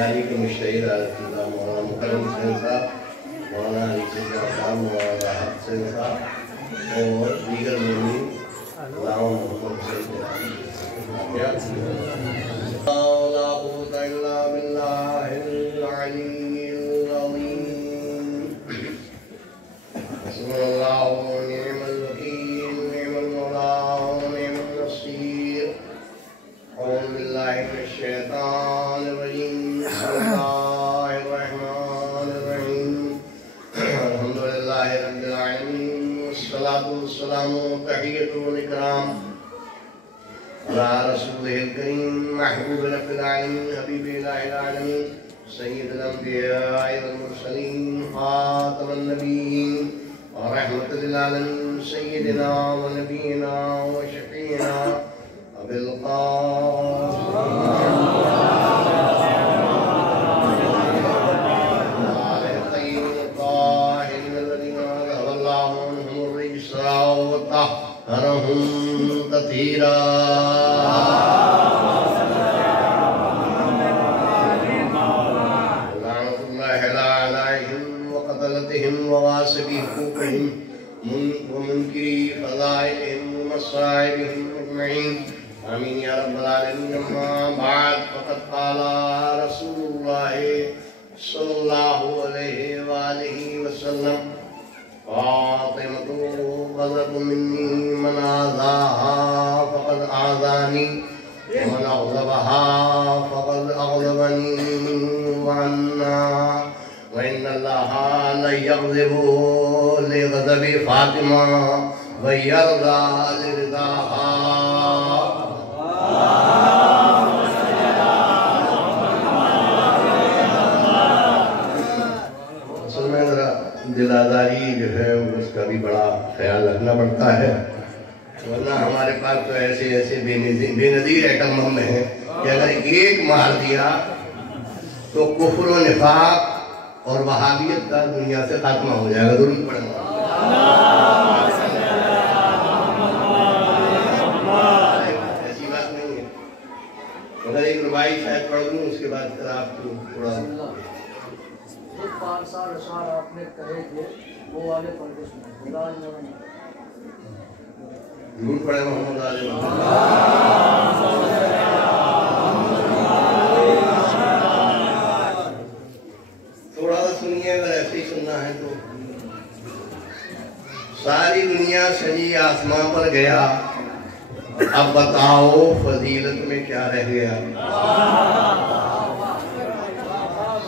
गिलानी के मुश्तहिद आलतुल्लाह मौलाना मुकर्रम हुसैन साहब, मौलाना अलीशा साहब, मौलाना हसन साहब और दीगर मुमिन गुलाम मोहम्मद हुसैन सय्यदना व नबीना व शफीना अबिल आमीन या रब्बल आलमीन। अम्मा बाद फ़क़द क़ाला रसूलुल्लाह सल्लल्लाहु अलैहि व आलिहि वसल्लम फ़ातिमतु ग़ज़तु मिन्नी मन आज़ाहा फ़क़द आज़ानी व मन अग़ज़बहा फ़क़द अग़ज़बनी व अन्ना व इन्नल्लाहा लयग़ज़िबु लिग़ज़बि फ़ातिमा व यरज़ा लिरिज़ाहा। दिलादारी जो है उसका भी बड़ा ख्याल रखना पड़ता है, वरना हमारे पास तो ऐसे ऐसे बेनज़ीर आइटम हम हैं कि अगर एक मार दिया तो कुफ्र व निफाक और वहाबियत का दुनिया से खात्मा हो जाएगा। दुरूद पढ़ना ऐसी बात नहीं है। अगर एक रुबाई शायद पढ़ दूँ उसके बाद फिर आपको थोड़ा 5 साल अशार आपने कहे थे वो वाले पढ़ के सुनाए। जरूर पढ़े मोहम्मद आले। थोड़ा सा सुनिए, अगर ऐसे ही सुनना है तो। सारी दुनिया सजी आसमां पर गया, अब बताओ फजीलत में क्या रह गया।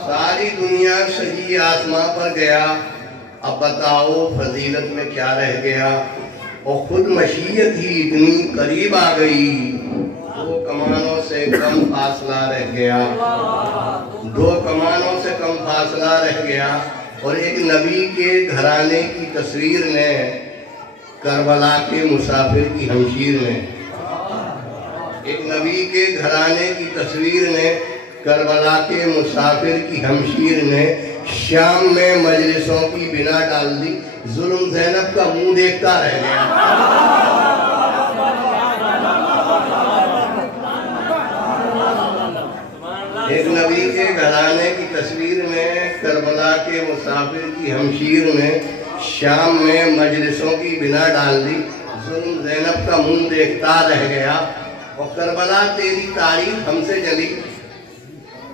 सारी दुनिया सजी आसमां पर गया, अब बताओ फजीलत में क्या रह गया। और खुद मशीयत ही इतनी करीब आ गई, 2 कमानों से कम फासला रह गया। 2 कमानों से कम फासला रह गया। और एक नबी के घराने की तस्वीर ने करबला के मुसाफिर की हमशीर ने, एक नबी के घराने की तस्वीर ने करबला के मुसाफिर की हमशीर ने शाम में मजलिसों की बिना डाल दी। जुल्म ज़ैनब का मुंह देखता रह गया। एक नबी के घराने की तस्वीर में करबला के मुसाफिर की हमशीर ने शाम में मजलिसों की बिना डाल दी। जुल्म ज़ैनब का मुंह देखता रह गया। और करबला तेरी तारीफ हमसे चली,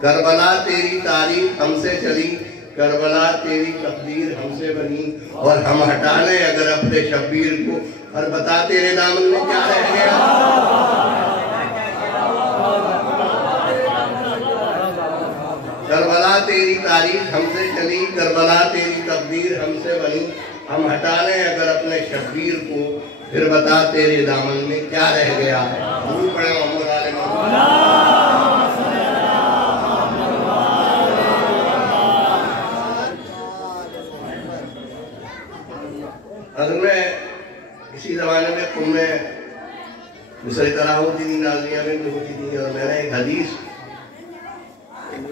करबला तेरी तारीफ हमसे चली, करबला तेरी तकदीर हमसे बनी। और हम हटा ले अगर अपने शब्बीर को, और बता तेरे दामन में क्या रह गया। करबला तेरी तारीफ हमसे चली, करबला तेरी तकदीर हमसे बनी। हम हटा ले अगर अपने शब्बीर को, फिर बता तेरे दामन में क्या रह गया। पढ़े मोहम्मद आले। असल में इसी ज़माने में कुम में दूसरी तरह होती थी, नाज़िया में भी होती थी। और मैंने एक हदीस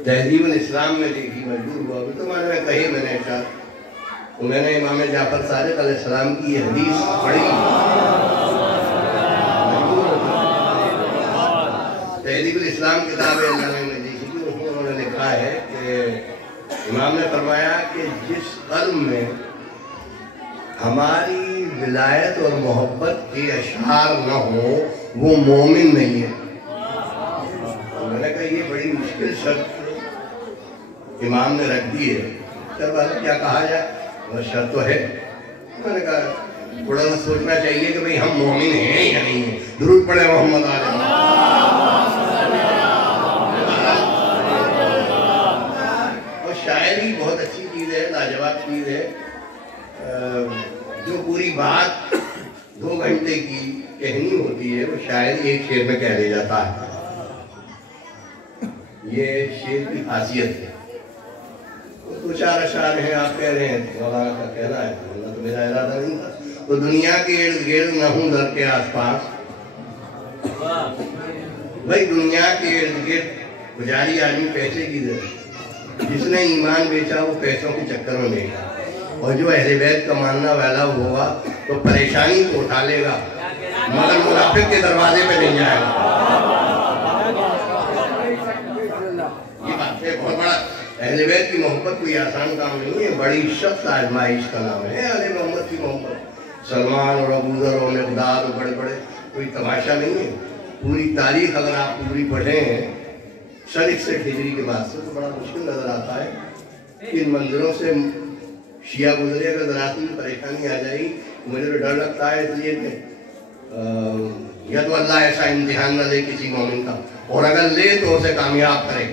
तहज़ीब इस्लाम में देखी, मजबूर हुआ। तो मैंने कही, मैंने कहा तो मैंने इमाम जाफर सादिक़ अलैहिस्सलाम की ये हदीस पढ़ी। तहज़ीब इस्लाम किताब अल्लाह ने देखी थी, उसमें उन्होंने लिखा है है कि इमाम ने फरमाया कि जिस कल्ब में हमारी विलायत और मोहब्बत के अशार न हो वो मोमिन नहीं है। मैंने कहा ये बड़ी मुश्किल शर्त इमाम ने रख दी है, तब क्या कहा जाए, वह शर्त तो है। मैंने कहा थोड़ा सा सोचना चाहिए कि भाई हम मोमिन हैं या नहीं है। दुरूद पढ़े मोहम्मद और शायरी बहुत अच्छी चीज़ है, लाजवाब चीज़ है। जो पूरी बात 2 घंटे की कहनी होती है वो शायद एक शेर में कह ले जाता है। ये शेर की खासियत है। तो 4 अशार हैं, आप कह रहे हैं, मौलाना का कहना है, वरना तो मेरा इरादा नहीं था। तो दुनिया के इर्द गिर्द न हूं दर के आसपास, भाई दुनिया के इर्द गिर्द पुजारी आदमी पैसे की दर, जिसने ईमान बेचा वो पैसों के चक्कर में बेचा, और जो अहले बैत का मानना वाला होगा तो परेशानी को उठा लेगा मगर मुनाफिक के दरवाजे पे नहीं जाएगा। ये बात है, बहुत बड़ा अहले बैत की मोहब्बत कोई आसान काम नहीं है, बड़ी सख्त आजमाइश का नाम है अहले मोहम्मद की मोहब्बत। सलमान और अबू ज़र और मिक़दाद और बड़े बड़े कोई तमाशा नहीं है। पूरी तारीख अगर आप पूरी पढ़ें सर 61 हिजरी के बाद से तो बड़ा मुश्किल नजर आता है। इन मंदिरों से शिया गुजरे, अगर ज़राती में परेशानी आ जाएगी मुझे तो डर लगता है, इसलिए कि या तो अल्लाह ऐसा इम्तिहान न दे किसी मोमिन का, और अगर ले तो उसे कामयाब करे।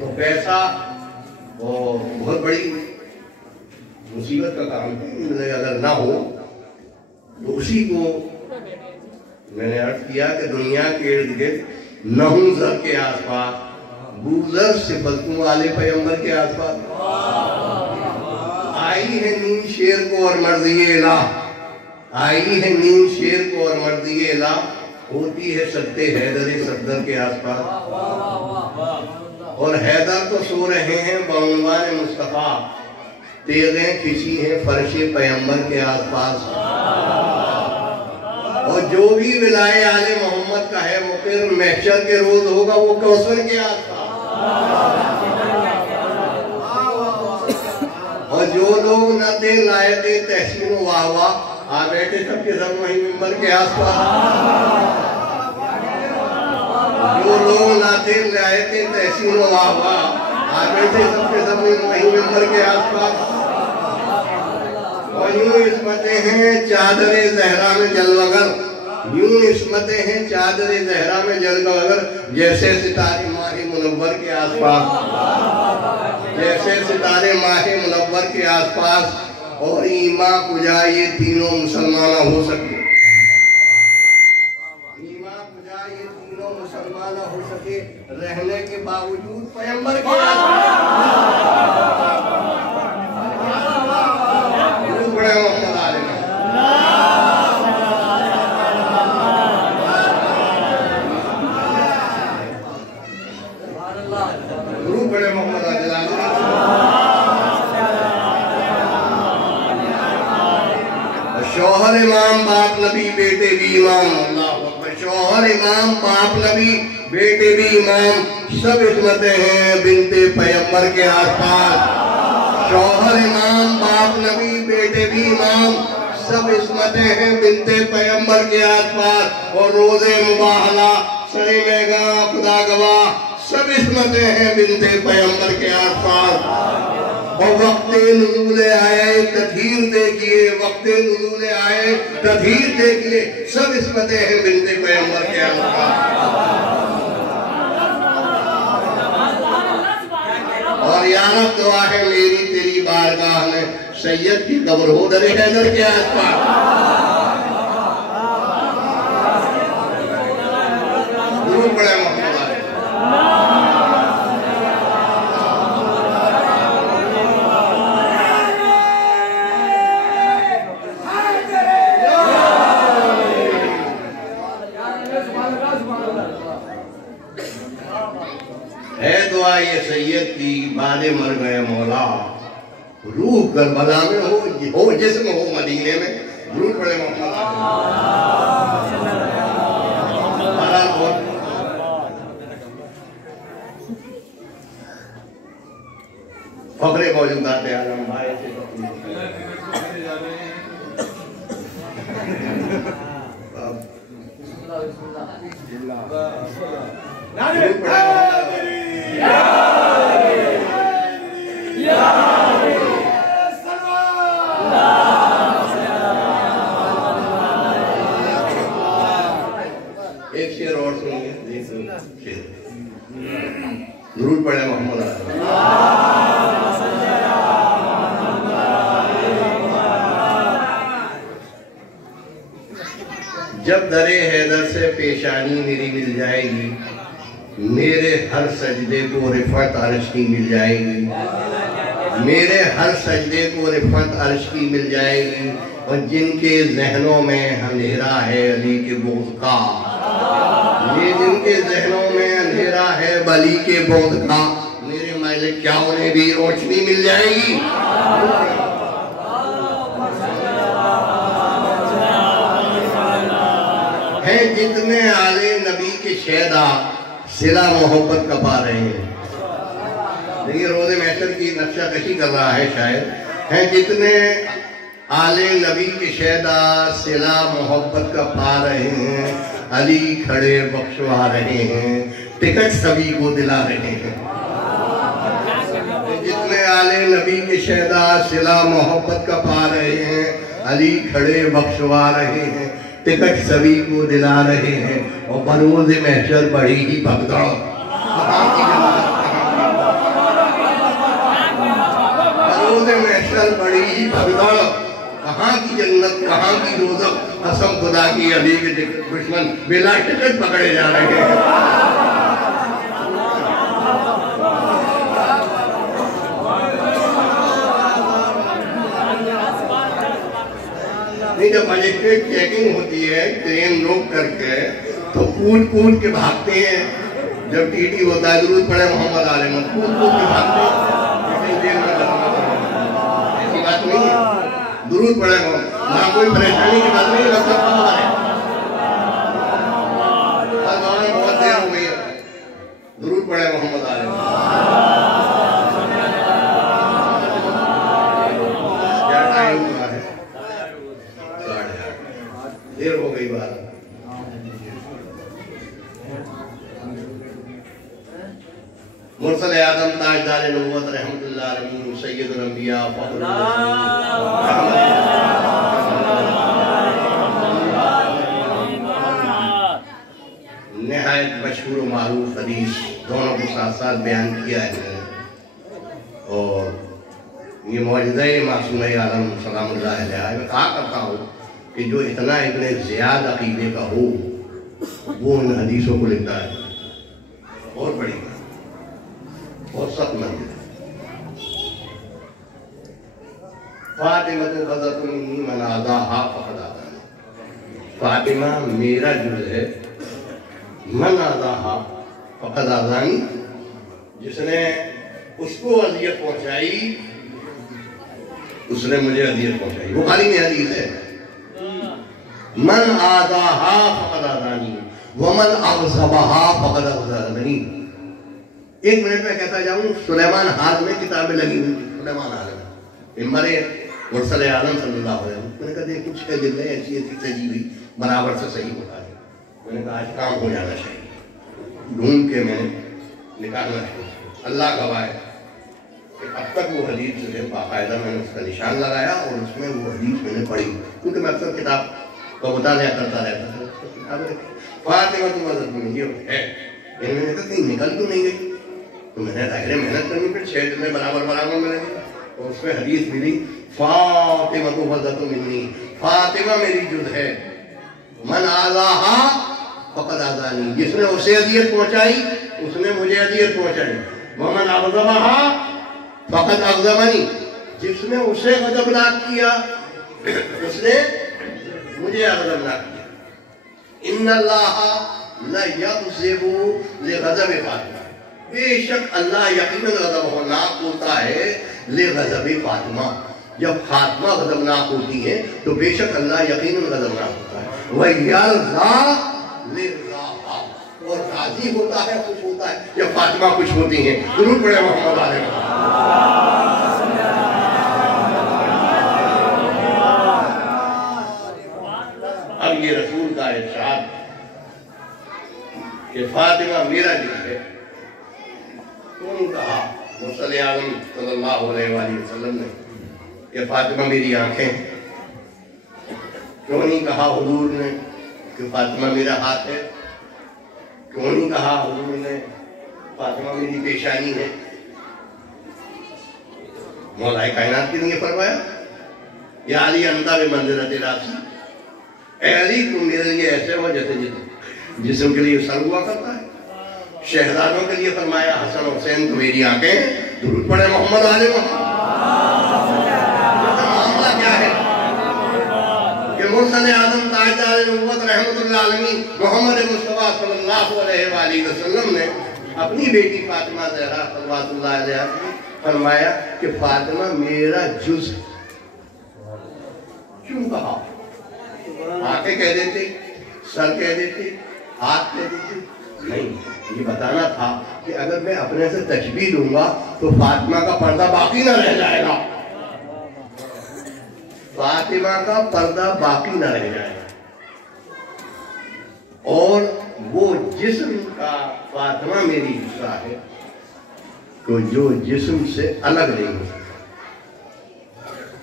तो पैसा वो बहुत बड़ी मुसीबत का काम है, अगर ना हो तो उसी को मैंने अर्ज किया कि दुनिया के इर्द गिर्द नहुज़र के आसपास, बूज़र सिफतों वाले पैगंबर के आसपास आई है नींद शेर को और मर्ज़िए इलाह, आई है नींद शेर को और मर्ज़िए इलाह, होती है सत्ते हैदर सफदर के आसपास। और हैदर तो सो रहे हैं बउनवान मुस्तफ़ा, तेज़ें खिंची हैं फर्शे पैगंबर के आसपास। और जो भी विलाए आले मोहम्मद का है वो फिर महशर के रोज होगा वो कौसर के आसपास। और जो लोग न थे लायके तहसीन वाह वाह, आ बैठे सबके सब वही मिंबर के आसपास। जो लोग न थे लायके तहसीन वाह वाह, आ बैठे सबके सब वही मिंबर के आसपास। और यूं इस्मतें हैं चादरे ज़हरा में जलवगर, यूं इस्मतें हैं चादरे ज़हरा में जलवगर, जैसे सितारे माहे मुनव्वर के आसपास, जैसे सितारे माहे मुनव्वर के आसपास। और ईमा पुजा ये तीनों मुसलमान हो सके, ईमा पुजा ये तीनों मुसलमान हो सके, रहने के बावजूद पैगंबर के आसपास। शौहर इमाम बाप नबी बेटे भी इमाम, अल्लाह शौहर इमाम बाप नबी बेटे भी इमाम, सब इस्मतें हैं बिनते पैगंबर के आसपास। शौहर इमाम बाप नबी बेटे भी इमाम, सब इस्मतें हैं बिनते पैगंबर के आसपास। और रोजे मुबाहला सरे मेगा खुदा गवाह, सब इस्मतें हैं बिनते पैगंबर के आसपास। और वक्ते नुज़ूले आए तदहीर देखिए, वक्ते नुज़ूले आए तदहीर देखिए, सब इस्मतें हैं बिनते पैगंबर के आसपास। और या रब दुआ है मेरी तेरी बारगाह में सैयद की कब्र हो दरे हैदर के आसपास। बड़ा है दुआ ये सैयद की बादे मर गए मौला, रूह करबला में हो जिस्म हो मदीने में, रूह बड़े फखरे मौजूदात आलम भाई से एक शेर और सुनिए, शेर जरूर पढ़े मोहम्मद जब दरे हैदर से पेशानी मेरी मिल जाएगी, मेरे हर सजदे को रिफत अर्श की मिल जाएगी, मेरे हर सजदे को रिफत अर्श की मिल जाएगी, और जिनके जहनों में अंधेरा है अली के बोझ का, ये जिनके जहनों में अंधेरा है अली के बोझ का, मेरे मालिक क्या उन्हें भी रोशनी मिल जाएगी। हैं जितने आले नबी के शहदा सिला मोहब्बत का पा रहे हैं। देखिए रोज़े महशर की नक्शा कशी कर रहा है शायद। हैं जितने आले नबी के शहदा सिला मोहब्बत का पा रहे हैं, अली खड़े बख्शवा रहे हैं, टिकट सभी को दिला रहे हैं। जितने आले नबी के शहदा सिला मोहब्बत का पा रहे हैं, अली खड़े बख्शवा रहे हैं, टिकट सभी को दिला रहे हैं, और बरोज़ महशर बड़ी ही भगदड़। बरोज़ महशर बड़ी ही भगदड़, कहाँ की जन्नत कहाँ की दोज़ख, कसम खुदा की अली के दुश्मन बिला टिकट पकड़े जा रहे हैं। नहीं, जब मजिस्ट्रेट चेकिंग होती है ट्रेन रोक करके तो कूद कूद के भागते हैं। जब टीटी होता है दुरूद पढ़े मोहम्मद आले में, कूद कूद के भागते हैं। ऐसी बात नहीं है, दुरूद पढ़े वहाँ कोई परेशानी की बात नहीं है। बहुत देर हो गई है, दुरूद पढ़े मोहम्मद आले में। क्या टाइम हुआ है? देर हो गई बात। मुरसल आदम ताजदार नबुव्वत रहमतुल्लाह अलैहि सय्यदुल अंबिया निहायत मशहूर मारूफ हदीस दोनों को साथ साथ बयान किया है। और ये मौजूदा मासूम आलम सलामुल्लाह अलैह मैं कहा करता हूँ कि जो इतना इतने ज़्यादा अकीदे का हो वो उन हदीसों को लिखता है। और बड़ी और सख्त मंजिल फातिमा तो गज़बुन्नी मन आज़ाहा फ़क़द आज़ानी। फातिमा मेरा जुज़ है, मन आज़ाहा फ़क़द आज़ानी, जिसने उसको अज़ियत पहुँचाई उसने मुझे अज़ियत पहुँचाई। बुखारी में हदीस है, मन आज़ाहा फ़क़द आज़ानी वमन अग़ज़बहा फ़क़द अग़ज़बनी। एक मिनट में कहता जाऊं, सुलेमान हाल में किताबें लगी हुई थी, सुलेमान हाल में मिंबरे मुरसल आलम सल्लल्लाहु अलैहि वसल्लम। मैंने कहा देख कुछ है जिले ऐसी ऐसी सजी हुई बराबर से सही होता है। मैंने कहा आज काम हो जाना चाहिए, ढूंढ के मैंने निकालना चाहिए। अल्लाह गवाह है कि अब तक वो हदीस जो है बाकायदा मैंने उसका निशान लगाया और उसमें वो हदीस मैंने पढ़ी, क्योंकि मैं अक्सर किताब का मुताला करता रहता था। फातिमा तो मदद में ये है, मैंने कहा कहीं निकल तो नहीं गई, तो मैंने जाहिर मेहनत करनी फिर 6 दिन में बराबर बराबर मिलेंगे। तो उसमें हदीस मिली फातिमा तो मदद मिलनी, फातिमा मेरी जुज़ है, मन आज़ाहा फ़क़द आज़ानी, जिसने उसे अज़ियत पहुँचाई उसने मुझे अज़ियत पहुँचाई। वमन अग़ज़बहा फ़क़द अग़ज़बनी, जिसने उसे गज़बनाक किया उसने मुझे गज़बनाक किया। इन्नल्लाह ला यग़ज़िबु लिग़ज़बि फ़ातिमा, बेशक अल्लाह यकीनन गज़बनाक होता है लिग़ज़बि फ़ातिमा। जब फातिमा गज़बनाक होती है तो बेशक अल्लाह यकीनन गज़बनाक होता है। वह यरज़ा लिर्ज़ाहा, और राज़ी होता है, खुश होता है जब फातिमा खुश होती हैं। दुरूद पढ़े मोहम्मद आले। कि फातिमा मेरा जिस्म है। कौन कहा? मुर्सले आज़म सल्लल्लाहु अलैहि वसल्लम ने कि फातिमा मेरी आंखें। क्यों नहीं कहा हुजूर ने कि फातिमा मेरा हाथ है? क्यों नहीं कहा हुजूर ने फातिमा मेरी पेशानी है? मौलाए कायनात के लिए फरमाया, या अली अंता में मंज़िलत रासी, ऐ अली तुम मेरे लिए ऐसे हो जैसे जिस्म के लिए सर हुआ करता है। शहजादों के लिए फरमाया, हसन हुसैन तो मेरी आंखें। दुरूद पढ़े मोहम्मद वाले मामला क्या है कि मुर्सले आज़म ताजदार नबुव्वत रहमतुल्लाह अलैहि मोहम्मद मुस्तफा सल्लल्लाहु अलैहि वसल्लम ने अपनी बेटी फातिमा ज़हरा सल्लल्लाहु अलैहा फरमाया कि फातिमा मेरा जुज़। क्यों कहा? आंखें कह देते, सर कह देते, हाथ कह देते? नहीं, ये बताना था कि अगर मैं अपने से तशबीह दूंगा तो फातिमा का पर्दा बाकी न रह जाएगा। फातिमा का पर्दा बाकी न रह जाएगा। और वो जिस्म का फातिमा मेरी हिस्सा है तो जो जिस्म से अलग नहीं हो सकता।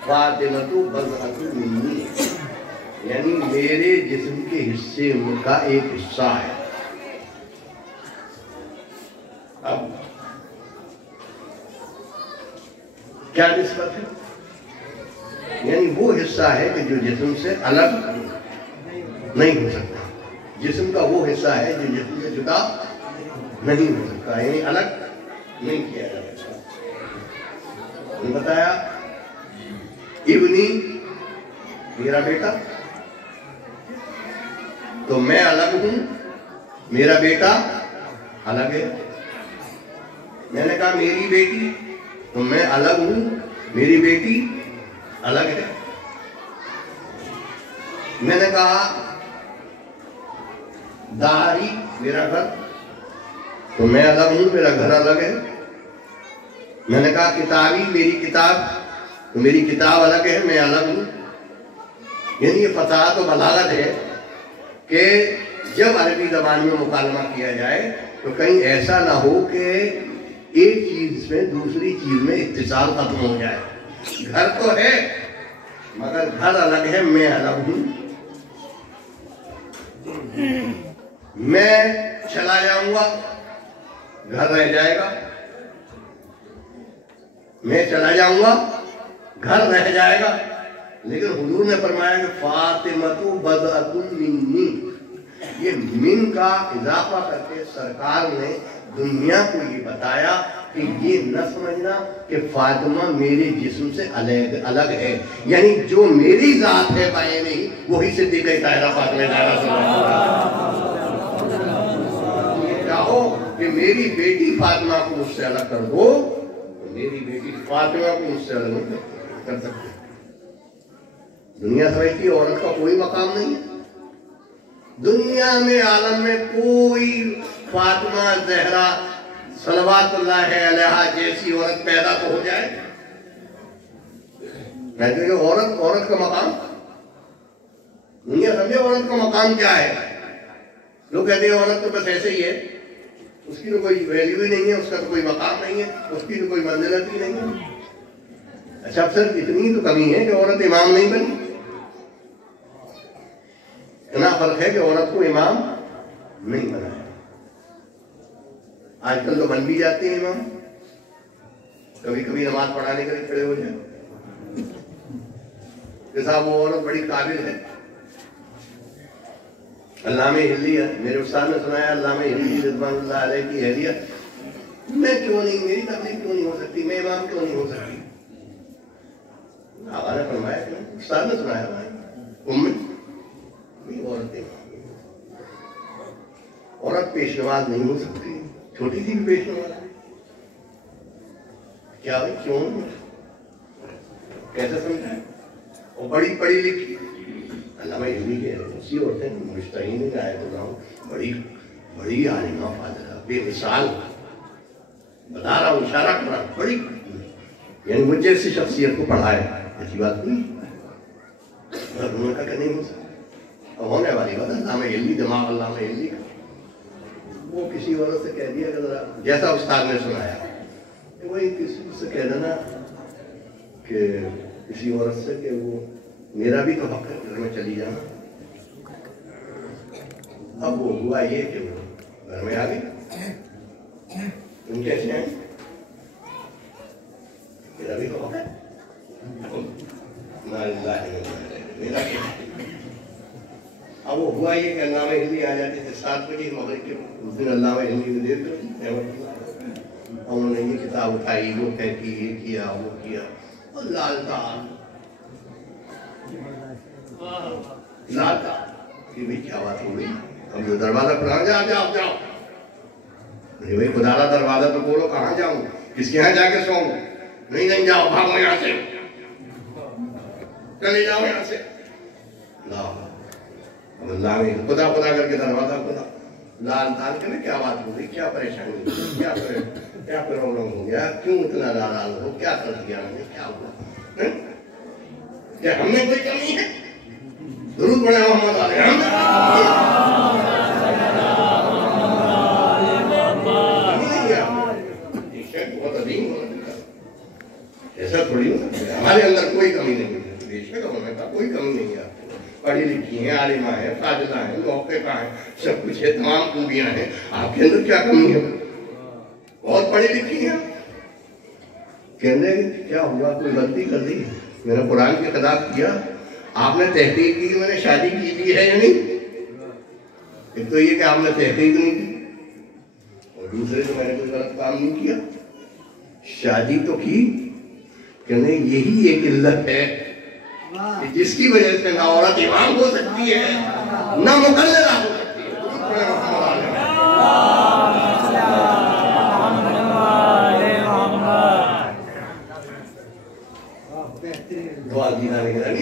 फातिमा तो बज़अतुन मिन्नी, यानी मेरे जिस्म के हिस्से का एक हिस्सा है। अब क्या निस्बत है? यानी वो हिस्सा है कि जो जिस्म से अलग नहीं हो सकता। जिस्म का वो हिस्सा है जो जिस्म से जुदा नहीं हो सकता, यानी अलग नहीं किया जा सकता। बताया इब्नी मेरा बेटा, तो मैं अलग हूं, मेरा बेटा अलग है। मैंने कहा मेरी बेटी, तो मैं अलग हूं, मेरी बेटी अलग है। मैंने कहा दारी मेरा घर, तो मैं अलग हूं, मेरा घर अलग है। मैंने कहा किताबी मेरी किताब, तो मेरी किताब अलग है, मैं अलग हूं। यानी ये फसाहत और बलागत है कि जब अरबी जबान में मुकालमा किया जाए तो कहीं ऐसा ना हो कि एक चीज में दूसरी चीज में इत्तिसाल खत्म हो जाए। घर तो है मगर घर अलग है, मैं अलग हूं। मैं चला जाऊंगा, घर रह जाएगा। मैं चला जाऊंगा, घर रह जाएगा। लेकिन हुजूर ने फरमाया कि फातिमतु बज़अतुन मिन्नी, ये मिन का इजाफा करके सरकार ने दुनिया को ये बताया कि ये न समझना कि फातिमा मेरे जिस्म से अलग अलग है। यानी जो मेरी जात है बाए नहीं, वही सिद्दीक़ ताहिरा फातिमा ज़हरा चाहो कि मेरी बेटी फातिमा को मुझसे अलग कर दो, तो मेरी बेटी फातिमा को मुझसे अलग नहीं कर सकते। दुनिया समझती है औरत का कोई मकाम नहीं है। दुनिया में आलम में कोई फातिमा ज़हरा सल्लल्लाहु अलैहा जैसी औरत पैदा तो हो जाए। कहते हैं औरत का मकाम, दुनिया समझे औरत का मकाम क्या है। लोग कहते हैं औरत तो बस ऐसे ही है, उसकी तो कोई वैल्यू ही नहीं है, उसका तो कोई मकाम नहीं है, उसकी तो कोई मंजिलत ही नहीं है। अच्छा, सिर्फ इतनी तो कमी है कि औरत इमाम नहीं बनी। इतना फर्क है कि औरत को इमाम नहीं बनाया। आजकल तो बन भी जाते हैं इमाम, कभी कभी नमाज पढ़ाने के लिए खड़े हो जाए कि साहब वो औरत बड़ी काबिल है। अल्लामा हिल्ली है, मेरे उस्ताद ने सुनाया अल्लामा हिल्ली रिज़वानुल्लाह अलैह की हैसियत, मैं क्यों नहीं, मेरी तकलीफ क्यों नहीं हो सकती, मैं इमाम क्यों नहीं हो सकती। आका ने फरमाया क्यों, उस्ताद ने सुनाया भाई उम्मी औरत पेशनवाज नहीं हो सकती, छोटी सी भी पेशनवाज है क्या भाई, क्यों कैसे समझा। और बड़ी पढ़ी लिखी अल्लामा हिल्ली के उसी औरतें मुश्तहीन गायब हो रहा हूँ, बड़ी बड़ी आलिमा फाज़िला बेमिसाल, बता रहा हूँ, इशारा कर रहा हूँ, बड़ी यानी मुझे ऐसी शख्सियत को पढ़ाए, ऐसी बात नहीं उन्होंने कहा नहीं हो सकता। अब होने वाली बात अल्लामा हिल्ली, दिमाग अल्लामा हिल्ली का। वो किसी औरत से कह दिया कि जरा जैसा उस्ताद ने सुनाया, वही किसी से कह देना कि किसी औरत से कि वो मेरा भी तो हक है, घर में चली जाना। अब वो हुआ ये कि वो घर में आ गई, तुम कैसे आए, मेरा भी तो हक है, मेरा क्या। अब वो हुआ ये कि अल्लाह में हिंदी आ जाती थी 7 बजे मगरिब के, उस दिन अल्लाह में हिंदी में देर कर, उन्होंने ये किताब उठाई, वो फेंकी, ये किया, वो किया, और लालता कि भाई क्या बात हो गई, अब जो दरवाजा खुला, जाओ जाओ जाओ, अरे भाई खुदारा दरवाजा तो बोलो, कहाँ जाऊं, किसके यहाँ जाके सोऊं, नहीं नहीं जाओ, भागो यहाँ से, चले जाओ यहाँ से। अल्लाह में खुदा खुदा करके दरवाजा खुला, लाल ताल के क्या बात हो गई, क्या परेशानी हुई, क्या प्रॉब्लम हो गया, क्यों इतना नाराज हो, क्या कर दिया मैंने, क्या हुआ, क्या हमने कोई कमी है, दुरूद पढ़े मोहम्मद बहुत अधीन होना, ऐसा थोड़ी हो सकता है, हमारे अंदर कोई कमी नहीं है, देश में होने का कोई कमी नहीं है, पढ़ी लिखी है, आलिमा है, फाजिला है, मौका है, सब कुछ है, तमाम खूबियां हैं, आपके अंदर क्या कमी है, बहुत पढ़ी लिखी है, कहने क्या हुआ, कोई गलती कर दी, मैंने कुरान के खिलाफ किया, आपने तहकीक की, मैंने शादी की दी है या नहीं, एक तो ये कि आपने तहकीक नहीं की, और दूसरे तो मैंने कोई गलत काम नहीं किया, शादी तो की, कहने यही एक इल्लत है जिसकी वजह से ना औरत इमाम हो सकती है, ना मुकल्लदा हो सकती है।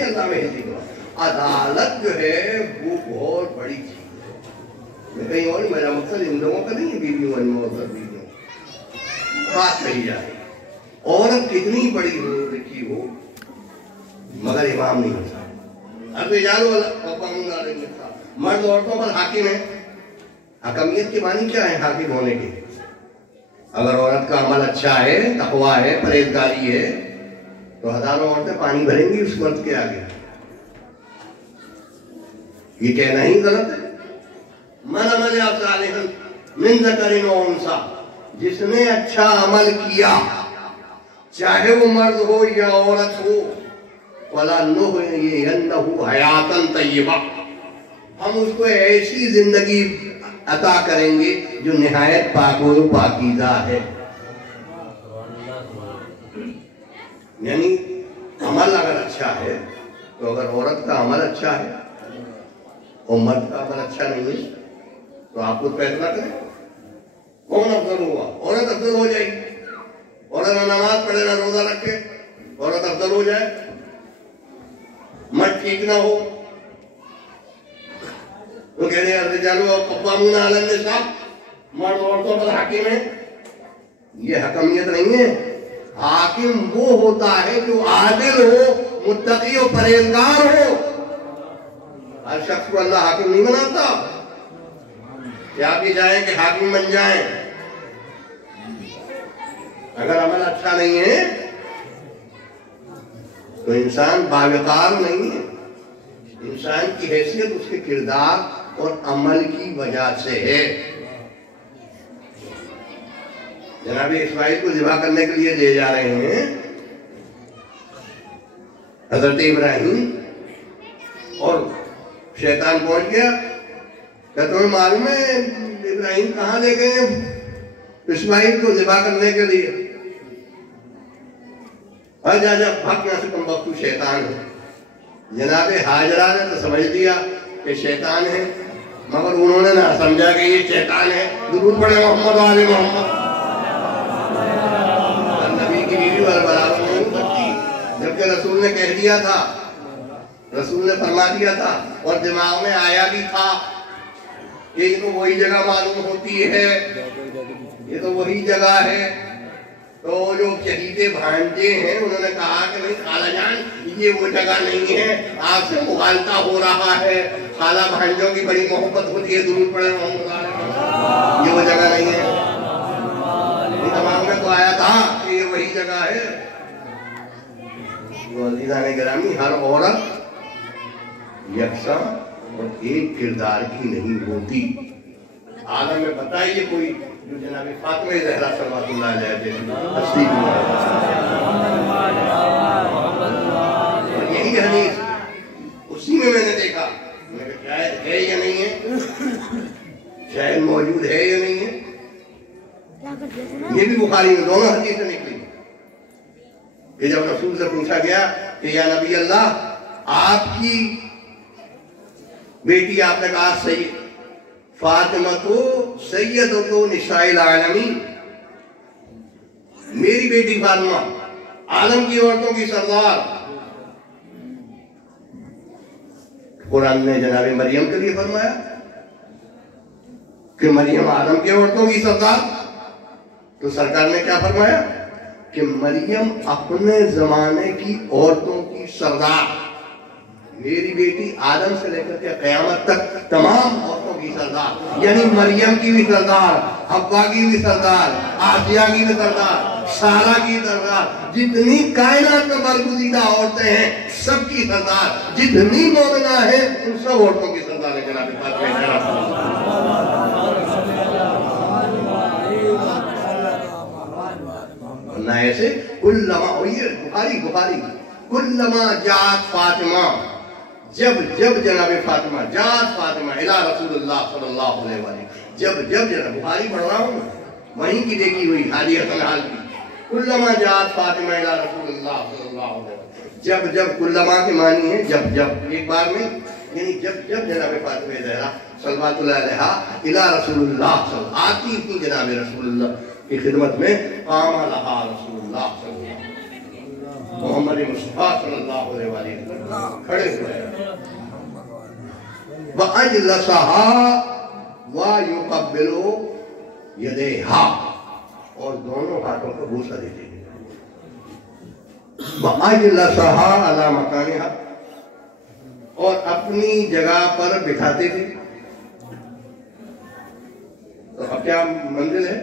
अल्लाह में अदालत जो है वो बहुत बड़ी चीज है, कहीं और मेरा मकसद इन लोगों का नहीं है, बीवियों और बीवियों बात कही जाए, औरत कितनी बड़ी हो लिखी हो मगर इमाम नहीं होता, मर्द औरतों पर हाकिम है, हकमियत की मानी क्या है हाकिम होने की, अगर औरत का अमल अच्छा है, तकवा है, परहेजगारी है, तो हजारों औरतें पानी भरेंगी उस मर्द के आगे, ये कहना ही गलत है। मन अमल मिन ज़करिन व उन्सा, जिसने अच्छा अमल किया चाहे वो मर्द हो या औरत हो, वला नुहयिन्नहु हयातन तय्यबा, हम उसको ऐसी जिंदगी अता करेंगे जो निहायत पाक व पाकीज़ा है। यानी अमल अगर अच्छा है तो अगर औरत का अमल अच्छा है और मर्द का अमल अच्छा नहीं है तो आप खुद फैसला करें कौन अफजल हुआ। औरत अफजल हो जाएगी, औरत ना नमाज पढ़े ना रोजा रखे, औरत अफजल हो जाए, मर्द ठीक ना हो तो कह रहे अर्ज चालू कब्बामून अलन निसा, मर्द औरतों पर हाकिम है, ये हकमियत नहीं है। हाकिम वो होता है जो आदिल हो, मुत्तकी और परहेजगार हो। हर शख्स को अल्लाह हाकिम नहीं बनाता, क्या भी जाए कि हाकिम बन जाए, अगर अमल अच्छा नहीं है तो इंसान बावकार नहीं है। इंसान की हैसियत उसके किरदार और अमल की वजह से है। जनाब इस्माइल को ज़िबा करने के लिए ले जा रहे हैं हजरत इब्राहिम, और शैतान पहुंच गया, क्या तुम्हें मालूम है इब्राहिम कहाँ ले गए इस्माइल को ज़िबा करने के लिए? जा भाग यहाँ से, तुम वक्त शैतान है। जनाब हाजरा ने तो समझ लिया कि शैतान है, मगर उन्होंने ना समझा कि ये शैतान है। दुरूद पढ़े मोहम्मद वाले मोहम्मद। नबी की बीवी वाले बराबर नहीं हो सकती, जबकि रसूल ने कह दिया था, रसूल ने फरमा दिया था और दिमाग में आया भी था कि ये तो वही जगह मालूम होती है, ये तो वही जगह है। तो जो चहीते भांजे हैं उन्होंने कहा कि नहीं खालाजान ये वो जगह नहीं है, आपसे मुगालता हो रहा है। खाला भांजों की बड़ी मोहब्बत होती है, दुरूद पढ़े मोहम्मद। ये ये वो जगह नहीं है? दिमाग में तो आया था कि ये वही जगह है। ने गिरामी, हर औरत यकसा और एक किरदार की नहीं होती। आलम में बताइए कोई जो जनाब फातिमा ज़हरा सल्लल्लाहु अलैहि वसल्लम और यही हदीस उसी में मैंने देखा, शायद है या नहीं है, शायद मौजूद है या नहीं है। ये भी बुखारी में दोनों हदीसें निकली कि जब रसूल से पूछा गया कि या नबी अल्लाह, आपकी बेटी, आपने कहा सही फातिमा को सैयदतु निसाइल आलमीन, मेरी बेटी फातिमा आलम की औरतों की सरदार। कुरान ने जनाब मरियम के लिए फरमाया कि मरियम आलम की औरतों की सरदार, तो सरकार ने क्या फरमाया कि मरियम अपने जमाने की औरतों की सरदार, मेरी बेटी आदम से लेकर के कयामत तक तमाम औरतों की सरदार, यानी मरियम की भी सरदार, हव्वा की भी सरदार, आसिया की भी सरदार, सारा की सरदार, जितनी कायनात में बरगुज़ीदा औरतें हैं सबकी सरदार, जितनी मोमिना है उन सब औरतों की सरदार है जनाब फातिमा। ना ऐसे कुल्लमा, ये बुखारी कुल्लमा जात फातिमा, जब जनाब फातिमा जात फातिमा इला रसूलुल्लाह सल्लल्लाहु अलैहि वसल्लम, जब जनाब बुखारी पढ़ रहा हूँ वहीं की देखी हुई हालियतन हाल की। कुल्लमा जात फातिमा इला रसूलुल्लाह सल्लल्लाहु अलैहि वसल्लम, जब कुल्लमा के मानी है जब एक बार में, यानी जब जनाब फातिमा ज़हरा सल्लल्लाहु अलैहा इला रसूलुल्लाह आती थी जनाब रसूलुल्लाह की खिदमत में, कामा लहा रसूलुल्लाह मोहम्मद मुस्तफा सल्लल्लाहु अलैहि वसल्लम खड़े हुए व अजलसहा व युक़ब्बिलु यदैहा, और दोनों हाथों को बूसा देते हैं। व अजलसहा अला मकानिहा, और अपनी जगह पर बिठाते थे। तो अब क्या मंजिल है,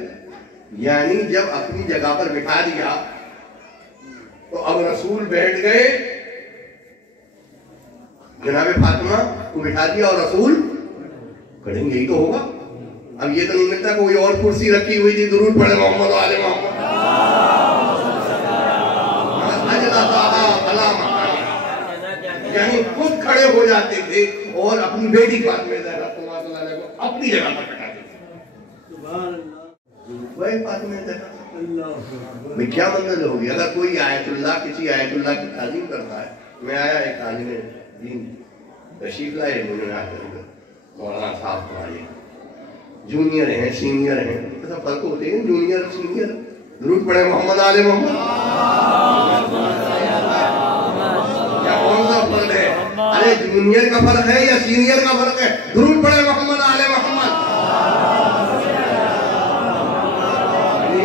यानी जब अपनी जगह पर बिठा दिया तो अब रसूल बैठ गए, जनाबे फातिमा को बिठा दिया और रसूल खड़े, यही तो होगा। अब ये तो नहीं मिलता कोई और कुर्सी रखी हुई थी, दुरूद पढ़े मोहम्मद वाले मोहम्मद, यानी खुद खड़े हो जाते थे और अपनी बेटी फातिमा ज़हरा को अपनी जगह पर बिठाते थे। भाई क्या मंजिल होगी अगर कोई आयतुल्लाह किसी आयतुल्लाह की तालीम करता है। मैं आया एक आलिम दीन तशरीफ लाए, मुझे आकर मौलाना साहब हमारे जूनियर हैं सीनियर हैं, ऐसा फर्क होते हैं जूनियर सीनियर। दुरूद पढ़े मोहम्मद आले मोहम्मद, क्या कौन सा फर्क है? अरे जूनियर का फर्क है या सीनियर का फर्क है? दुरूद पढ़े मोहम्मद आले मोहम्मद।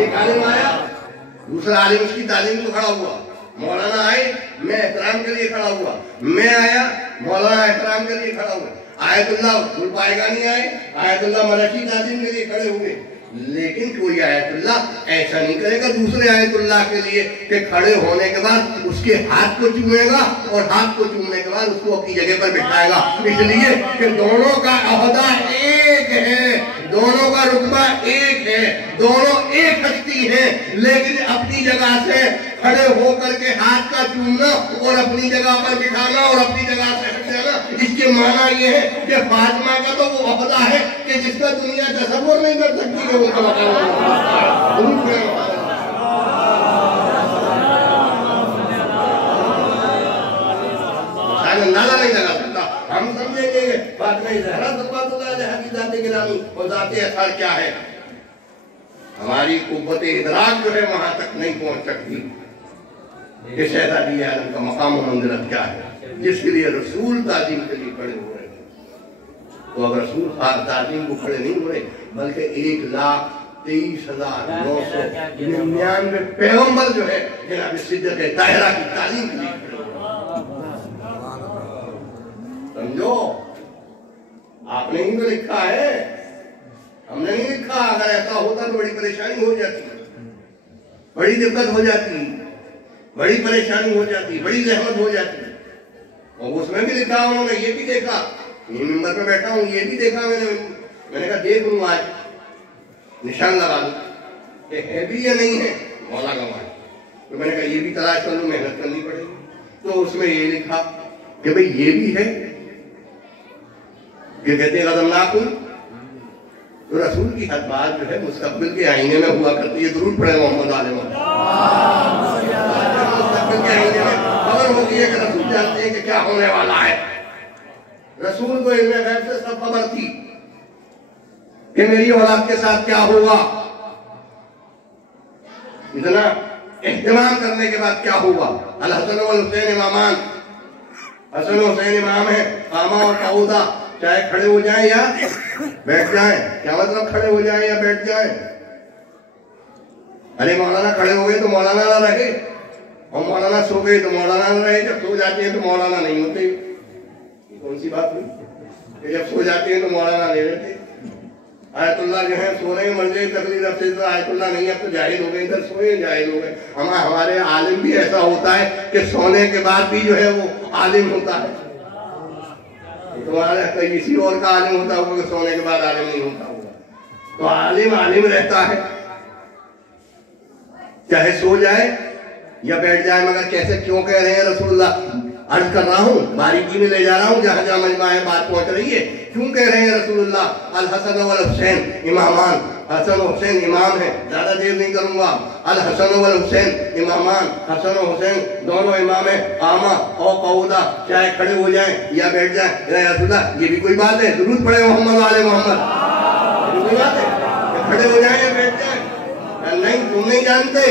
एक आलिम आया, दूसरा आलिम उसकी तालीम को खड़ा हुआ, मौलाना आए, मैं एहतराम के लिए खड़ा हुआ, मैं आया, मौलाना एहतराम के लिए खड़ा हुआ। आयतुल्लाह गुलपायगानी आए, आयतुल्लाह मराठी तालीम के लिए खड़े हुए। लेकिन कोई आयतुल्लाह ऐसा नहीं करेगा दूसरे आयतुल्लाह के लिए कि खड़े होने के बाद उसके हाथ को चूमेगा और हाथ को चूमने के बाद उसको अपनी जगह पर बिठाएगा, इसलिए कि दोनों का अहदा एक है, दोनों का रुतबा एक है, दोनों एक हस्ती है, लेकिन अपनी जगह से खड़े होकर के हाथ का चूमना और अपनी जगह पर बिठाना और अपनी जगह से हट जाना, इसके माना यह है कि फातिमा का तो वो अहदा है कि जिसका दुनिया तसव्वुर नहीं कर सकती कि उनका नाला नहीं लगा सकता। हम समझेंगे फातिमा ज़हरा सल्लल्लाहु अलैहि वसल्लम की गिरामी और ज़ाते अथर क्या है, हमारी कुव्वत इदराक जो है वहां तक नहीं पहुंच सकती कि शहज़ादी आलम का मकाम और मंज़िलत क्या है, जिसके लिए रसूल ताज़ीम के लिए खड़े हो रहे थे। तो अब रसूल ताज़ीम को खड़े नहीं हो रहे, बल्कि 1,23,999 पैगंबर जो है जनाब सिद्दीक़ ताहिरा की तालीम के लिए खड़े हो रहे। समझो, आपने ही तो लिखा है, हमने नहीं लिखा। होता तो बड़ी परेशानी हो जाती, बड़ी दिक्कत हो जाती, बड़ी परेशानी हो जाती, बड़ी जहमत हो जाती। और उसमें भी लिखा उन्होंने, ये भी देखा, ये नंबर पे बैठा हूँ, ये भी देखा मैंने कहा देख लूँ आज, निशान लगा दूँ कि है भी या नहीं है, मौला का मान। तो मैंने कहा ये भी तलाश कर लूँ, मेहनत करनी पड़ेगी। तो उसमें ये लिखा कि भाई ये भी है कि कहते हैं कदमनाक हूँ। तो रसूल की हर बात जो है मुस्तकबिल के आईने में हुआ करती है। दुरूद पढ़े मोहम्मद आले मुस्तकबिल के आईने में खबर होती है कि रसूल जानते हैं कि क्या होने वाला है। रसूल को इल्म गैब से सब खबर थी कि मेरी औलाद के साथ क्या होगा। इतना एहतमाम करने के बाद क्या होगा। अल हसन वल हुसैन इमामान, हसन हुसैन इमाम है, कामा और काउदा, चाहे खड़े हो जाए या बैठ जाए। क्या मतलब खड़े हो जाए या बैठ जाए? अरे मौलाना खड़े हो गए तो मौलाना ना रहे, और मौलाना सो गए तो मौलाना ना रहे। जब सो जाते हैं तो मौलाना नहीं होते। कौन सी बात हुई? जब सो जाते हैं तो मौलाना नहीं रहते। आयतुल्ला जो है सो रहे मर गए तकलीफ रखते तो आयतुल्ला नहीं, अब तो जाहिल हो गए, इधर सोए जाहिल हो गए। हमारे आलिम भी ऐसा होता है कि सोने के बाद भी जो है वो आलिम होता है। तुम्हारे कहीं किसी और का आलिम होता होगा कि सोने के बाद आलिम नहीं होता होगा। तो आलिम आलिम रहता है, चाहे सो जाए या बैठ जाए। मगर कैसे क्यों कह रहे हैं रसूलुल्लाह? अर्ज कर रहा हूँ, बारीकी में ले जा रहा हूँ, जहां जहां मजमा है बात पहुंच रही है। क्यों कह रहे हैं रसूलुल्लाह? अल हसन वल हुसैन इमामान, हसन हुसैन इमाम है। ज्यादा देर नहीं करूंगा। अल हसन वल हुसैन इमामान, हसन और हुसैन दोनों इमाम है। कामा और कऊदा, चाहे खड़े हो जाए या बैठ जाए। रसूलुल्लाह ये भी कोई बात है? दुरूद पढ़े मोहम्मद वाले मोहम्मद, कोई बात है? खड़े हो जाए या बैठ जाए? नहीं, तुम नहीं जानते,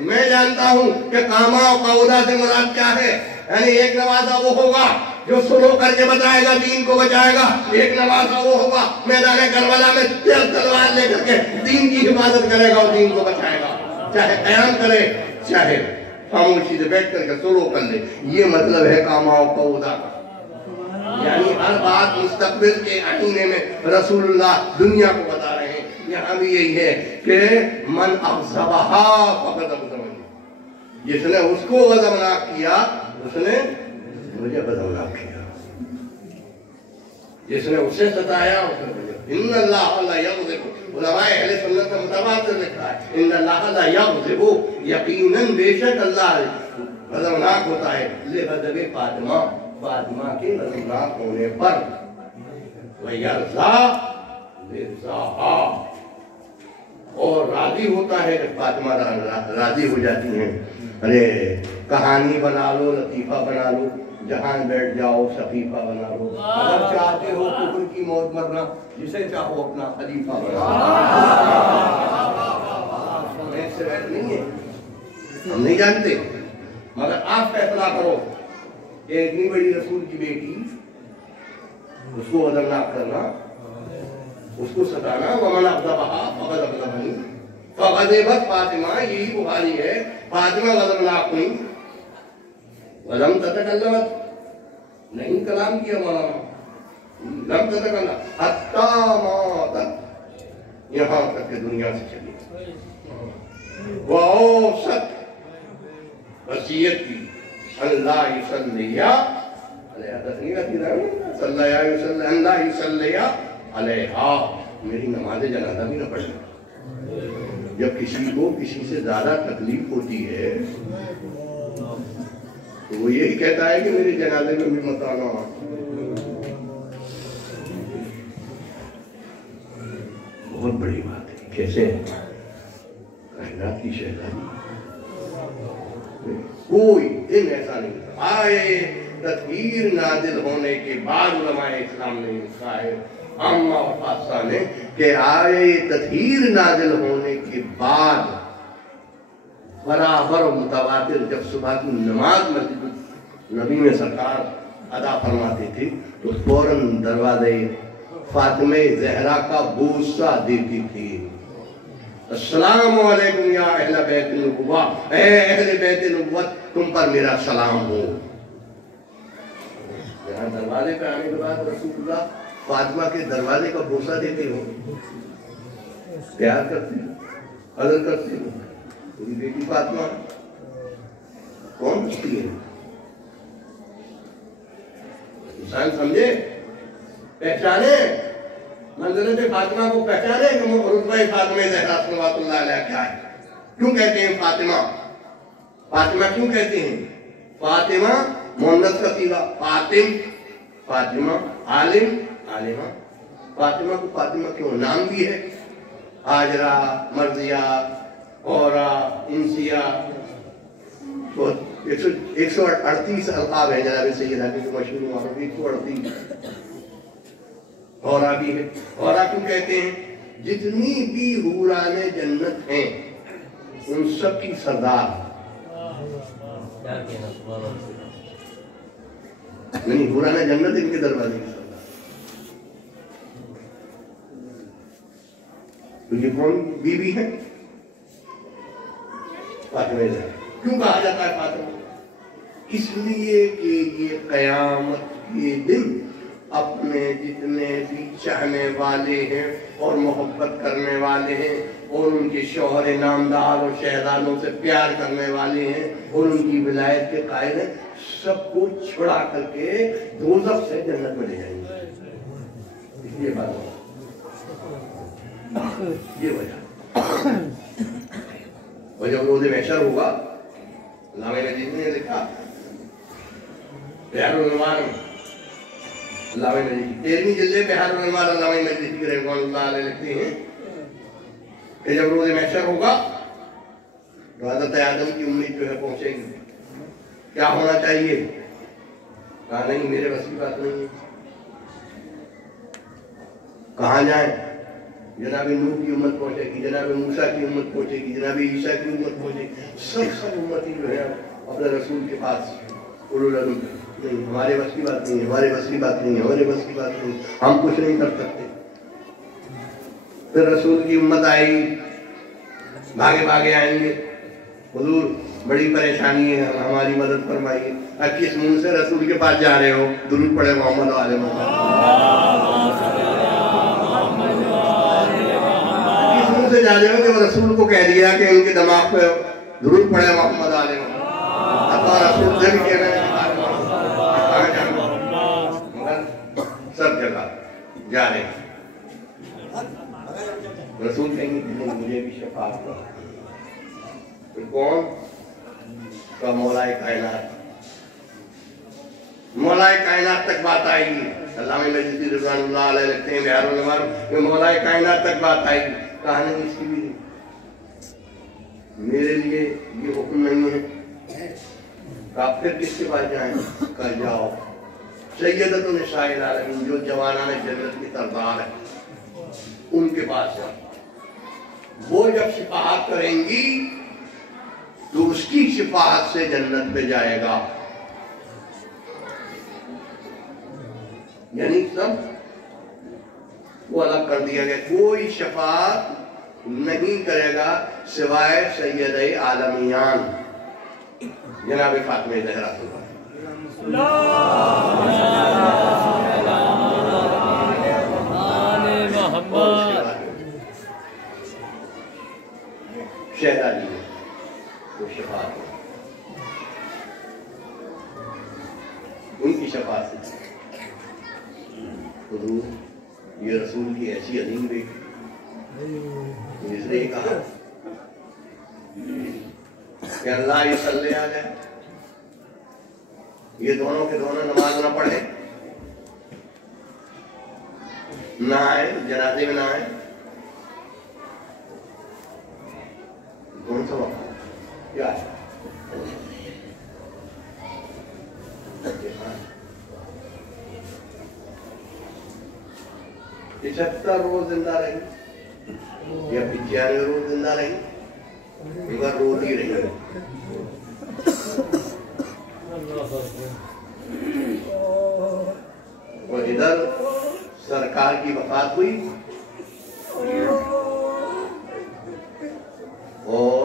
मैं जानता हूँ कि कामा और कऊदा से मुराद क्या है। यानी एक नवाजा वो होगा जो सुनो करके बताएगा, दीन को बचाएगा। एक नवाजा वो होगा मैदान करबला में तलवार लेकर के दीन की हिफाजत करेगा और दीन को बचाएगा। चाहे कयाम करे, चाहे खामोशी से बैठ करके सुनो कर ले। ये मतलब है कामा और कऊदा का। यानी हर बात मुस्तकबिल के आईने में रसूलुल्लाह दुनिया को बता रहे हैं। यहाँ भी यही है कि मन अग़ज़बहा फ़क़द अग़ज़बनी, जिसने उसको गज़बनाक किया उसने मुझे गज़बनाक किया, जिसने उसे सताया उसने मुझे। इन्नल्लाह ला यग़ज़िबु, उलमाए अहले सुन्नत में मुतवातिर लिखा है इन्नल्लाह ला यग़ज़िबु, यकीनन बेशक अल्लाह गज़बनाक होता है। लिग़ज़बे फातिमा, फातिमा के गज़बनाक होने पर। वयर्ज़ा लिर्ज़ाहा, और राजी होता है जब फातिमा राजी हो जाती हैं। अरे कहानी बना लो, लतीफा बना लो, जहां बैठ जाओ शफीफा बना लो। अगर चाहते हो कुफर की मौत मरना, जिसे चाहो अपना खलीफा बना लो। नहीं है, हम नहीं जानते, मगर आप फैसला करो कि इतनी बड़ी रसूल की बेटी, उसको खतरनाक करना, उसको सताना। वमन अग़ज़बहा फ़क़द अग़ज़बनी, फ़ग़ज़िबत फातिमा, यही बुखारी है। फातिमा गज़बनाक हुई, वलम ततकल्लमत, नहीं कलाम किया मौलाना, लम ततकल्लम हत्ता मातत, यहाँ तक के दुनिया से चली। वौसत वसीयत की अल्लाह युसल्लिया अलैहा, तस्नीया की सल्लल्लाहु अलैहि वसल्लम, अल्लाह युसल्लिया अलैहा, मेरी नमाज़ जनाज़ा भी न पढ़े। जब किसी को किसी से ज्यादा तकलीफ होती है तो वो यही कहता है कि मेरे जनाजे में भी मत आना। बहुत बड़ी बात है। कैसे कायनात की शहजादी, कोई दिन ऐसा नहीं था। आए तस्वीर नाजिल होने के बाद उलमाए इस्लाम ने लिखा है, अम्मा और खासा ने, कि आए तस्वीर नाजिल होने के बाद बराबर मुतवातिर जब सुबह की नमाज मस्जिद नबी में सरकार अदा फरमाते थे तो फौरन दरवाजे फातिमे ज़हरा का बोसा देती थी। अस्सलामु अलैकुम या अहले बैत नबुव्वा, ऐ अहले बैत नबुव्वत, तुम पर मेरा सलाम हो। यहाँ दरवाजे पे आने के बाद रसूलुल्लाह फातिमा के दरवाजे का बोसा देते हो। प्यार करती हूँ, कदर करती हूँ। मेरी बेटी फातिमा कौन पूछती है? इंसान समझे, पहचाने, मंज़िलत फातिमा को पहचाने कि रुतबा फातिमा ज़हरा सल्लल्लाहु अलैहा क्या है। क्यों कहते हैं फातिमा? फातिमा क्यों कहते हैं? फातिमा मोहम्मद का सीगा, फातिम, फातिमा, आलिम, आलिमा। फातिमा को फातिमा क्यों नाम भी है? हाजरा, मर्जिया, औरा, इंसिया, तो 138 अल्काब है जनाब सैयदा के, जो मशहूर हुआ 138 औरा भी है। औरा क्यों कहते हैं? जितनी भी हुराने जन्नत हैं उन सब की सरदार, नहीं हुराने जन्नत इनके दरवाजे की सरदार। तो ये कौन बीवी है? फातिमा। क्यों कहा जाता है फातिमा? इसलिए कि ये कयामत के दिन अपने जितने भी चाहने वाले हैं और मोहब्बत करने वाले हैं और उनके शौहर नामदार और शहजादों से प्यार करने वाले हैं और उनकी विलायत के कायल हैं, सबको छुड़ा करके दोज़ख से जन्नत में ले जाएंगे। इसलिए बात ये वजह। और जब रोज़े महशर होगा, अल्लामा मजीद ने लिखा बिहारुल अनवार, अल्लामा मजीद 13वीं जिल्द बिहारुल अनवार अल्लामा मजीद रहमतुल्लाह अलैह लिखते हैं कि जब रोज़े महशर होगा तो हज़रत आदम की उम्मीद जो है पहुंचेगी। क्या होना चाहिए? कहा नहीं, मेरे बस की बात नहीं है। कहाँ जाए? जनाब नूह की उम्मत पहुंचेगी, जनाब मूसा की उम्मत पहुंचेगी, जनाब ईसा की उम्मत पहुंचेगी। सब उम्मती जो है अपने रसूल के पास। नहीं, हमारे बस की बात नहीं है, हमारे बस की बात नहीं है, हमारे बस की बात नहीं, हम कुछ नहीं कर सकते। फिर रसूल की उम्मत आएगी, भागे भागे आएंगे, हुजूर बड़ी परेशानी है, हमारी मदद फरमाइए। अब किस मुंह से रसूल के पास जा रहे हो? दुरूद पढ़े मोहम्मद वाले से जा रहे हो कि रसूल को कह दिया कि उनके दिमाग पे दुरूद पढ़े मोहम्मद आले रसूल जब कह रहे हैं सब जगह जा रहे हैं। रसूल कहेंगे मुझे भी शफाअत करो। तो कौन? का मौलाए कायनात। मौलाए कायनात तक बात आएगी। अल्लामा मजीद रिज़वानुल्लाह अलैह लिखते हैं बिहारुल अनवार में मौलाए कायनात तक बात आएगी। कहा नहीं, इसकी भी नहीं, मेरे लिए ये हुक्म नहीं है। आप फिर किसके पास जाएं? कहा जाओ सैयदतुन निसाइल आलमीन, जो जवानाने जन्नत की सरदार है, उनके पास जाओ। वो जब शिफाअत करेंगी तो उसकी शिफाअत से जन्नत पे जाएगा। यानी सब वो अलग कर दिया गया, कोई शफाअत नहीं करेगा सिवाय सैयद आलमियान जनाब फातिमा ज़हरा शहजादी है वो शफाअत, उनकी शफाअत से ये रसूल की ऐसी अजीम बेटी, इसने कहा कि अल्लाह ये सल्ले आ जाए, ये दोनों के दोनों नमाज ना पढ़े, ना आए जनाजे में, ना आए, कौन सा वक्त क्या है? 75 रोज जिंदा रही या 95 रोज जिंदा रही, मगर रोती रही। और इधर सरकार की वफात हुई और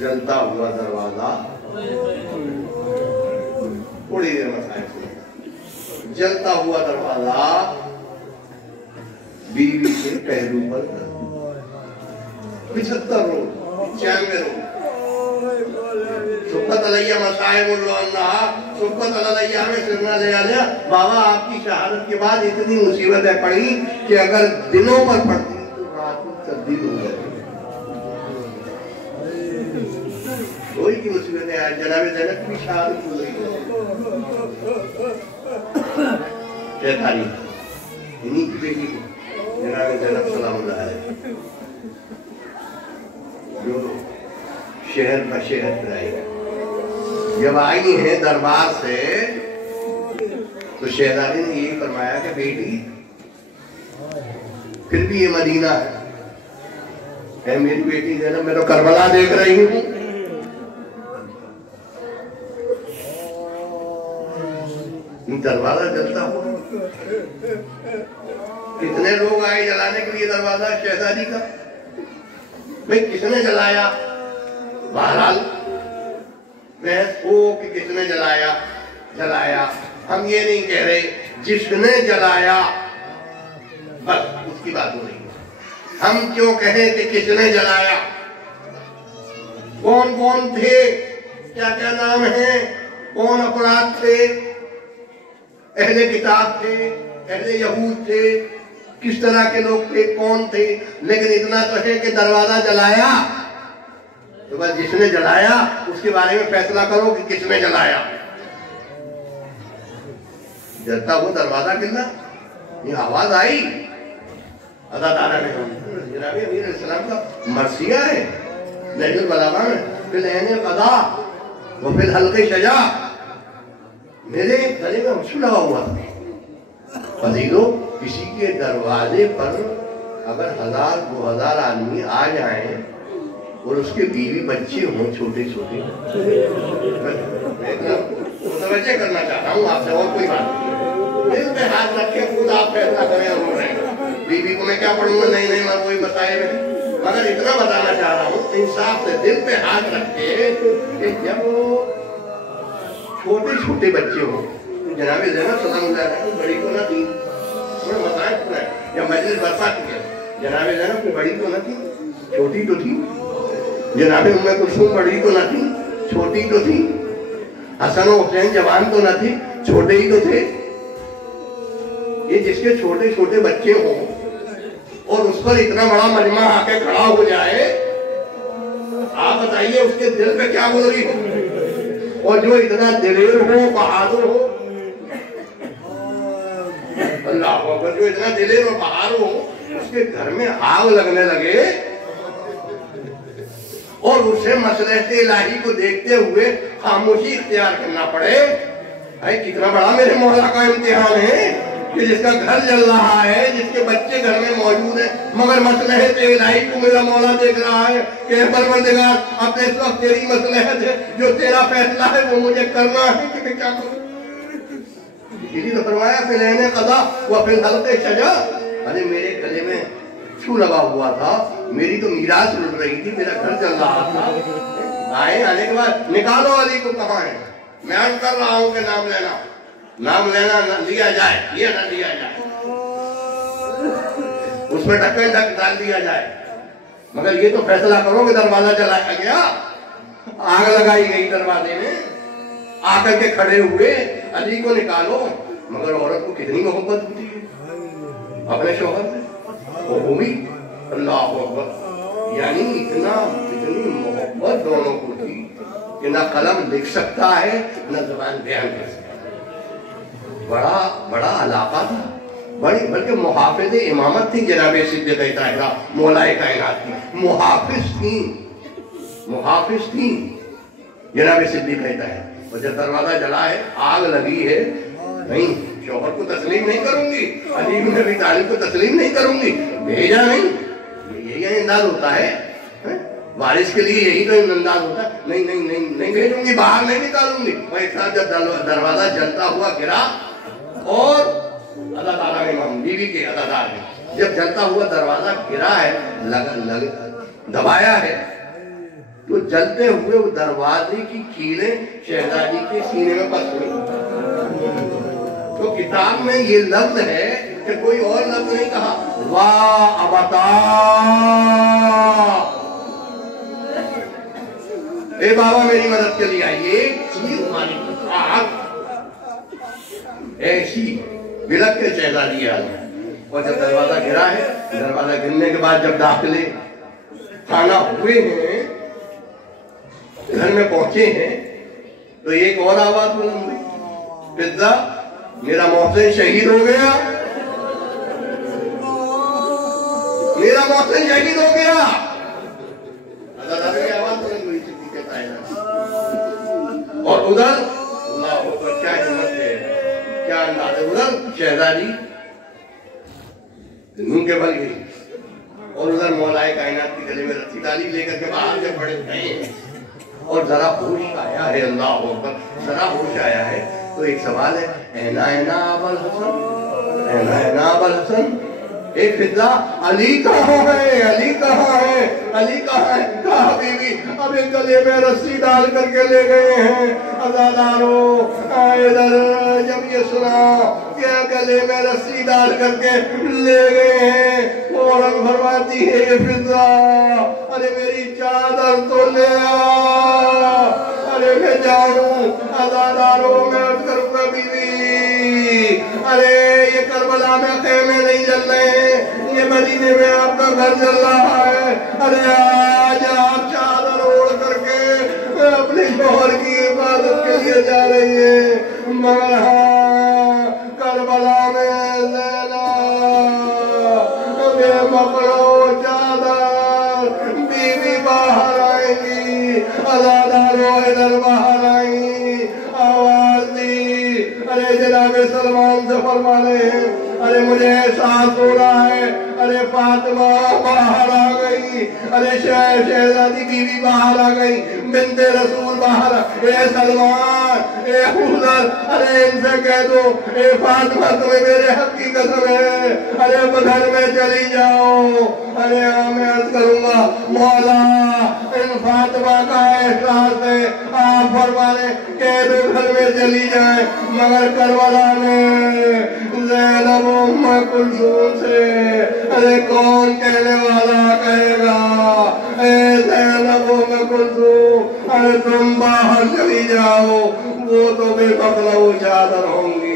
जलता हुआ दरवाजा, थोड़ी देर में जलता हुआ दरवाजा बीवी के पहलू पर 75 रोज 95 रोज सुब्बत अलैया मसाइबुल्लाह सुब्बत अलैया में सिरना ले आया। बाबा आपकी शहादत के बाद इतनी मुसीबतें पड़ी कि अगर दिनों पर पड़ती तो रात में तब्दील हो जाती। कोई की मुसीबतें आज जनाब ज़ैनब की शहादत हो गई। क्या तारीफ इन्हीं की बेटी को जनाब ज़ैनब सलामुल्लाह अलैह जो शहर का शहर कराएगा। जब आई है दरबार से तो शहजादी ने ये फरमाया कि बेटी फिर भी ये मदीना है मेरी बेटी है ना, मैं तो करबला देख रही हूँ। दरवाजा जलता हुआ कितने लोग आए जलाने के लिए दरवाजा शहजादी का? भाई किसने जलाया? बहरहाल बहस हो कि किसने जलाया हम ये नहीं कह रहे, जिसने जलाया बस उसकी बात हो रही है। हम क्यों कहें कि किसने जलाया? कौन कौन थे, क्या क्या नाम है, कौन अपराध थे? अहले किताब थे, अहले यहूद थे, किस तरह के लोग थे, कौन थे? लेकिन इतना तो है कि दरवाजा जलाया तो बस जिसने जलाया उसके बारे में फैसला करो कि किसने जलाया। जलता हुआ दरवाजा गिरना, ये आवाज आई अदादारा ने जनाब अमीर अलैहिस्सलाम का मरसिया है नहजुल बलागा में फिल ऐन क़दा व फिल हल्क़े शजा। मेरे गले में हंसू लगा हुआ फजीलो, किसी के दरवाजे पर अगर 1000-2000 आदमी आ जाएं और उसके बीवी बच्चे हों छोटे छोटे, मुतवज्जे करना चाहता हूँ आपसे और कोई बात नहीं। दिल पे हाथ रख के खुद आप फैसला करें और हो रहे बीवी को मैं क्या पढ़ूंगा, नहीं नहीं मैं वही बताए में, मगर इतना बताना चाह रहा हूँ इंसाफ से दिल पे हाथ रख के जब छोटे छोटे बच्चे हों, जनाब ज़ैनब सलामुल्लाह अलैहा बड़ी तो ना थी, बताए जब मजलिस बर्पा की जनाब ज़ैनब कोई बड़ी तो न थी, छोटी तो थी। जनाब उम्मे कुलसूम बड़ी तो न थी, छोटी तो थी। हसन और हुसैन जवान तो न थी, छोटे ही तो थे। ये जिसके छोटे छोटे बच्चे हों और उस पर इतना बड़ा मजमा आके खड़ा हो जाए, आप बताइए उसके दिल पे क्या गुजरी हो। और जो इतना दिलेर हो, बहादुर हो, अल्लाह अकबर, जो इतना दिलेर और बहादुर हो, उसके घर में आग लगने लगे और उसे मसलहत इलाही को देखते हुए खामोशी इख्तियार करना पड़े। भाई कितना बड़ा मेरे मौला का इम्तिहान है कि जिसका घर जल रहा है, जिसके बच्चे घर में मौजूद है, मगर मसलहत इलाही को मेरा मौला देख रहा है कि परवरदिगार अब इस वक्त तेरी मसलहत है, जो तेरा फैसला है वो मुझे करना है कि मैं क्या करूं। इसी तो फरमाया फिल ऐन क़दा व फिल हल्क़े शजा। अरे मेरे गले में छू लगा हुआ था, मेरी तो मीरास लुट रही थी, मेरा घर चल रहा था। आए आने के बाद निकालो अली को, कहाँ है? मैं अर्ज कर रहा हूँ कि नाम लेना न लिया जाए, ये न लिया जाए, उसमें ढक्कन डाल दिया जाए, मगर ये तो फैसला करो कि दरवाजा जलाया गया, आग लगाई गई दरवाजे में, आकर के खड़े हुए अली को निकालो। मगर औरत को कितनी मोहब्बत होती है अपने शौहर से, वो हुई अल्लाह अकबर, यानी इतनी मोहब्बत दोनों को थी कि ना कलम लिख सकता है ना ज़बान बयान कर सकता है। बड़ा बड़ा अलाका था, बड़ी बल्कि मुहाफिज़ इमामत थी जनाब सिद्दीक़ ताहिरा मौलाए कायनात की, मुहाफिज थी जनाब सिद्दीक़ ताहिरा। और जब दरवाजा जला है, आग लगी है, नहीं शौहर को तस्लीम नहीं करूंगी, अली इब्न अबी तालिब को तस्लीम नहीं करूंगी, भेजा नहीं, यही अंदाज होता है वारिस के लिए, यही तो अंदाज होता है। नहीं नहीं नहीं नहीं भेजूंगी, बाहर नहीं निकालूंगी। और एक साथ जब दरवाजा जलता हुआ गिरा और अदादार इमाम बीवी के अदादार ने जब जलता हुआ दरवाजा गिरा है, दबाया है, तो जलते हुए वो दरवाजे की कीलें शहजादी के सीने में फंस गई। तो किताब में ये लफ्ज है कि कोई और लफ्ज नहीं कहा, वाह अबता बाबा मेरी मदद के लिए आइए, चीर मारी ऐसी बिलक के शहजादी आ गया। और जब दरवाजा गिरा है, दरवाजा गिरने के बाद जब दाखिले खाना हुए हैं, घर में पहुंचे हैं, तो एक और आवाज बुलंद हुई, पिज्जा मेरा मोहसिन शहीद हो गया, मेरा मोहसिन शहीद हो गया। आवाज बुलंद हुई और उधर क्या हिम्मत है, क्या अंदाज है, उधर शहजादी मुंह के बल गई और उधर मौलाए कायनात की गले में रस्सी डाली लेकर के बाहर से पड़े गए और जरा होश आया है, अल्लाह अकबर, जरा होश आया है। तो एक सवाल है, ऐना ऐना अबुल हसन, ऐना ऐना अबुल हसन, एक फिजा अली कहाँ है, अली कहाँ है, अली कहाँ है, कहा बीवी अब एक गले में रस्सी डाल करके ले गए हैं। अज़ादारों इधर जब ये सुना क्या गले में रस्सी डाल करके ले गए हैं, फौरन फरमाती है ये फिजा, अरे मेरी चादर तो ले आ, अरे मैं जानू। अज़ादारों मैं उठ करूँगा बीवी, अरे ये करबला में खेमे नहीं जल रहे, ये मदीने में आपका घर चल रहा है। अरे आज आप चादर ओढ़ करके अपने शोहर की हिफाजत के लिए जा रही है, मगर हाँ करबला में ज़ैनब पकड़ो चादर, बीवी बाहर आएगी। अज़ादारों इधर बाहर आई, आवाज दी, अरे जनाब सलमान से फरमा रहे हैं, अरे मुझे एहसास हो रहा है, अरे फातिमा बाहर आ गई, अरे शहजादी बीवी बाहर आ गई, बिन्ते रसूल बाहर, ए सलमान ए हुजर, अरे इनसे कह दो ए फातिमा तुम्हें मेरे हक की कसम है, अरे घर में चली जाओ। अरे मैं अर्ज करूंगा मौला इन फातिमा का एहसास है, आप फरमाने कह दो घर में चली जाए, मगर करबला में ज़ैनब उम्मे कुलसूम से अरे कौन कहने वाला कहेगा, ए ज़ैनब उम्मे कुलसूम अरे तुम बाहर चली जाओ, वो तो बेफकला वो चादर होंगी।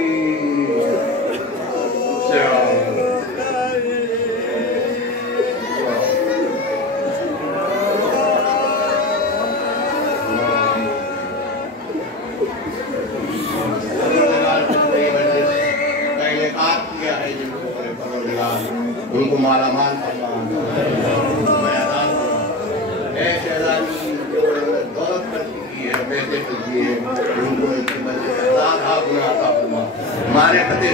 उनको माला माल दौलत कर चुकी है, पैसे कर दिए, उनको मारे फतेह